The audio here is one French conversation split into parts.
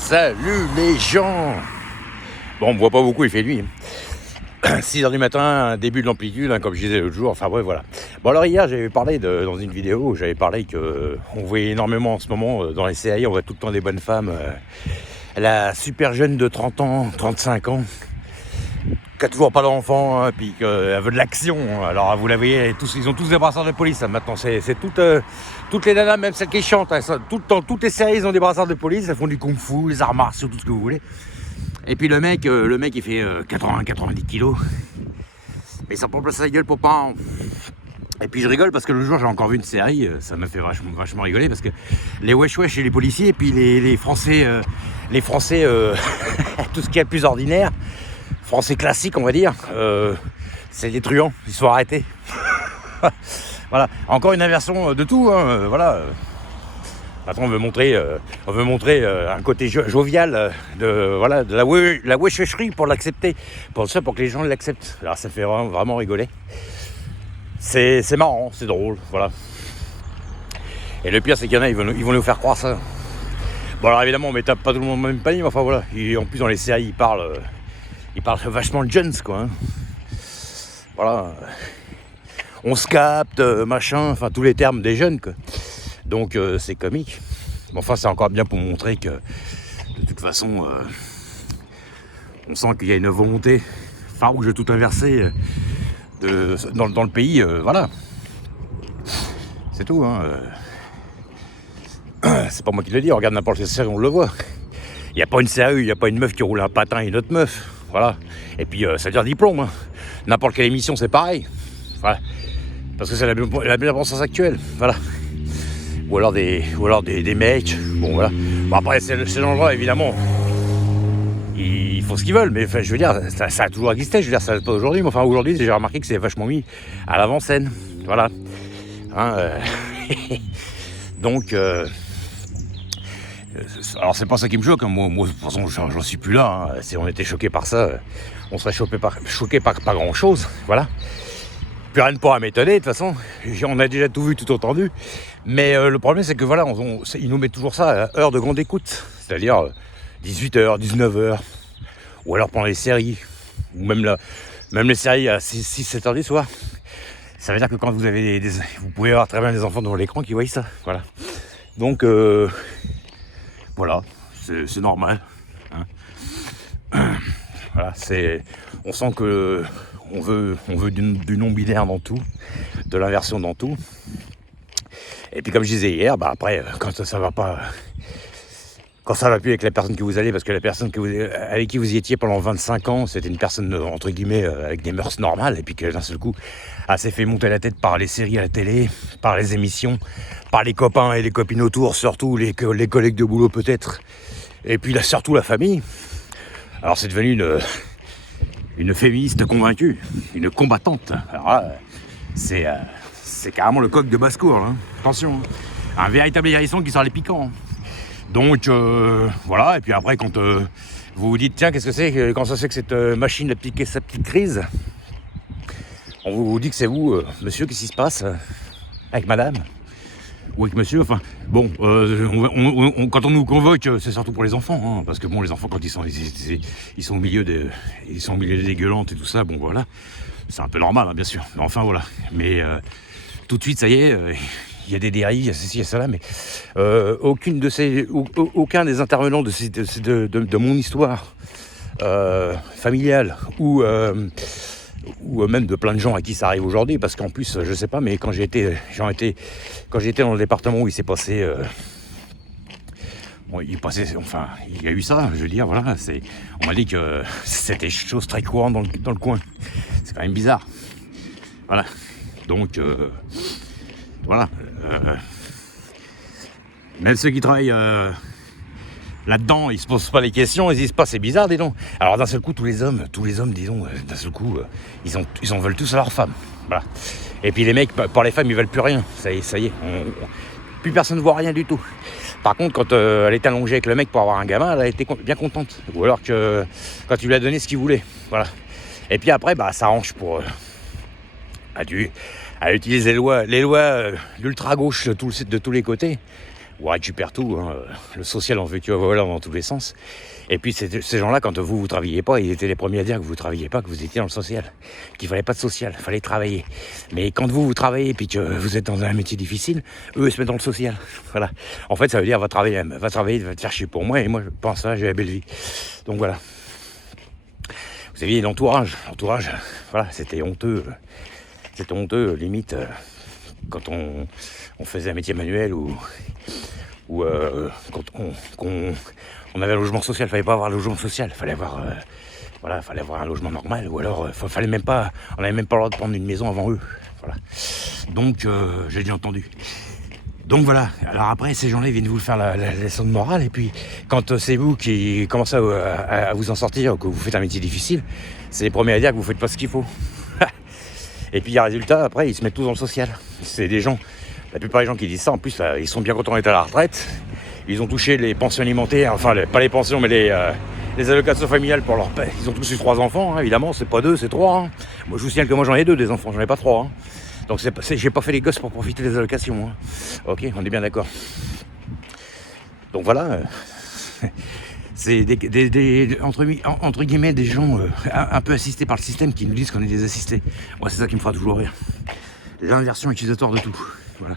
Salut les gens. Bon, on me voit pas beaucoup, il fait nuit. 6h du matin, début de l'amplitude, comme je disais l'autre jour, enfin bref, voilà. Bon alors hier, j'avais parlé dans une vidéo, j'avais parlé qu'on voyait énormément en ce moment dans les séries, on voit tout le temps des bonnes femmes. La super jeune de 30 ans, 35 ans, qui a toujours pas d'enfant, hein, puis qu'elle veut de l'action. Alors vous la voyez, ils ont tous des brassards de police, hein, maintenant, c'est toutes les nanas, même celles qui chantent, hein, dans toutes les séries, ils ont des brassards de police, elles font du kung-fu, les arts martiaux, tout ce que vous voulez. Et puis le mec il fait 80-90 kilos. Mais ça prend place sa gueule pour pas. Et puis je rigole parce que le jour j'ai encore vu une série, ça m'a fait vachement rigoler parce que les wesh et les policiers et puis les Français, tout ce qu'il y a de plus ordinaire, Français classiques on va dire, c'est des truands, ils sont arrêtés. Voilà, encore une inversion de tout, hein, voilà. Maintenant, on veut montrer un côté jovial de la wechecherie pour l'accepter, pour que les gens l'acceptent. Alors ça fait vraiment rigoler. C'est marrant, c'est drôle, voilà. Et le pire, c'est qu'il y en a, ils vont nous faire croire ça. Bon alors évidemment, on ne tape pas tout le monde dans le même panier, mais enfin voilà. Et en plus dans les séries, ils parlent vachement de jeunes, quoi. Hein. Voilà. On se capte, machin, enfin tous les termes des jeunes, quoi. Donc c'est comique. Mais enfin c'est encore bien pour montrer que de toute façon on sent qu'il y a une volonté farouche de tout inverser dans le pays, voilà. C'est tout, hein. C'est pas moi qui le dis, on regarde n'importe quelle série, on le voit. Il n'y a pas une série, il n'y a pas une meuf qui roule un patin et une autre meuf. Voilà. Et puis ça veut dire diplôme. Hein. N'importe quelle émission c'est pareil. Voilà. Parce que c'est la bien-pensance actuelle. Voilà. Ou alors des mecs. Bon voilà. Bon après ces gens-là évidemment. Ils font ce qu'ils veulent, mais enfin, je veux dire, ça a toujours existé, je veux dire, ça n'est pas aujourd'hui, mais enfin aujourd'hui j'ai remarqué que c'est vachement mis à l'avant-scène. Voilà. Hein, Donc alors c'est pas ça qui me choque, hein. Moi de toute façon j'en suis plus là, hein. Si on était choqué par ça, on serait choqué par pas grand chose, voilà. Plus rien ne pourra m'étonner, de toute façon, on a déjà tout vu, tout entendu. Mais le problème c'est que voilà, ils nous mettent toujours ça à heure de grande écoute, c'est-à-dire 18h, 19h, ou alors pendant les séries, ou même les séries à 6-7h du soir. Ça veut dire que quand vous avez vous pouvez avoir très bien des enfants devant l'écran qui voient ça, voilà. Donc voilà, c'est normal. Hein. Voilà, on sent que on veut du non-binaire dans tout, de l'inversion dans tout. Et puis comme je disais hier, après, quand ça va pas, quand ça va plus avec la personne que vous allez, parce que la personne avec qui vous y étiez pendant 25 ans, c'était une personne entre guillemets avec des mœurs normales, et puis que d'un seul coup, elle s'est fait monter la tête par les séries à la télé, par les émissions, par les copains et les copines autour, surtout les collègues de boulot peut-être, et puis là surtout la famille. Alors c'est devenu une féministe convaincue, une combattante. Alors là, c'est carrément le coq de basse-cour, hein. Attention, hein. Un véritable hérisson qui sort les piquants. Donc voilà, et puis après quand vous vous dites tiens qu'est-ce que c'est, quand ça c'est que cette machine a piqué sa petite crise, on vous dit que c'est vous, monsieur, qu'est-ce qui se passe avec madame ou avec monsieur, enfin bon, quand on nous convoque, c'est surtout pour les enfants, hein, parce que bon, les enfants quand ils sont au milieu des gueulantes et tout ça, bon voilà, c'est un peu normal, hein, bien sûr, mais enfin voilà, mais tout de suite ça y est, il y a des dérives, il y a ceci, il y a cela, mais aucun des intervenants de mon histoire familiale ou même de plein de gens à qui ça arrive aujourd'hui, parce qu'en plus, je sais pas, mais quand j'étais dans le département où il s'est passé, il y a eu ça, je veux dire, voilà, on m'a dit que c'était une chose très courante dans le coin. C'est quand même bizarre. Voilà. Donc, voilà. Même ceux qui travaillent là-dedans, ils se posent pas les questions, ils disent pas c'est bizarre, dis donc. Alors d'un seul coup, tous les hommes, dis donc, d'un seul coup, ils en veulent tous à leur femme. Voilà. Et puis les mecs, pour les femmes, ils veulent plus rien. Ça y est, plus personne ne voit rien du tout. Par contre, quand elle était allongée avec le mec pour avoir un gamin, elle a été bien contente. Ou alors que quand tu lui as donné ce qu'il voulait, voilà. Et puis après, ça arrange pour à utiliser les lois d'ultra gauche de tous les côtés on récupère tout, hein. Le social en veux-tu, voilà, dans tous les sens. Et puis ces gens-là, quand vous travailliez pas, ils étaient les premiers à dire que vous travailliez pas, que vous étiez dans le social, qu'il fallait pas de social, il fallait travailler. Mais quand vous travaillez, puis que vous êtes dans un métier difficile, eux ils se mettent dans le social. Voilà. En fait, ça veut dire va travailler, va te faire chier pour moi, et moi je pense ça, j'ai la belle vie. Donc voilà. Vous aviez l'entourage, voilà, c'était honteux, limite, quand on faisait un métier manuel ou quand on avait un logement social, il fallait pas avoir un logement social, fallait avoir un logement normal, ou alors fallait même pas, on n'avait même pas le droit de prendre une maison avant eux. Voilà. Donc j'ai bien entendu. Donc voilà, alors après ces gens-là ils viennent vous faire la leçon de morale, et puis quand c'est vous qui commencez à vous en sortir, que vous faites un métier difficile, c'est les premiers à dire que vous faites pas ce qu'il faut. Et puis il y a résultat, après ils se mettent tous dans le social. C'est des gens, la plupart des gens qui disent ça, en plus là, ils sont bien contents d'être à la retraite, ils ont touché les pensions alimentaires, enfin pas les pensions mais les allocations familiales pour leur paix. Ils ont tous eu 3 enfants, hein, évidemment, c'est pas 2, c'est 3. Hein. Moi je vous signale que moi j'en ai 2 des enfants, j'en ai pas 3. Hein. Donc j'ai pas fait les gosses pour profiter des allocations. Hein. Ok, on est bien d'accord. Donc voilà, c'est entre guillemets des gens un peu assistés par le système qui nous disent qu'on est des assistés. Moi c'est ça qui me fera toujours rire. L'inversion utilisatoire de tout. Voilà.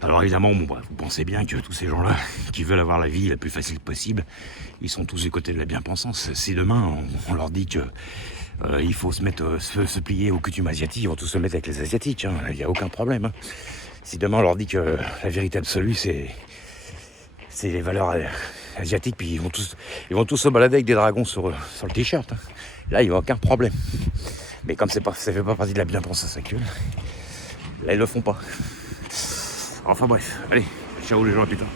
Alors évidemment, vous pensez bien que tous ces gens-là qui veulent avoir la vie la plus facile possible, ils sont tous du côté de la bien-pensance. Si demain on leur dit que il faut se plier aux coutumes asiatiques, ils vont tous se mettre avec les asiatiques, hein. Il n'y a aucun problème. Hein. Si demain on leur dit que la vérité absolue c'est les valeurs asiatiques, puis ils vont tous se balader avec des dragons sur le t-shirt. Hein. Là il n'y a aucun problème. Mais comme ça fait pas partie de la bien-pensance actuelle, là ils le font pas. Enfin bref, allez, ciao les gens, à plus tard.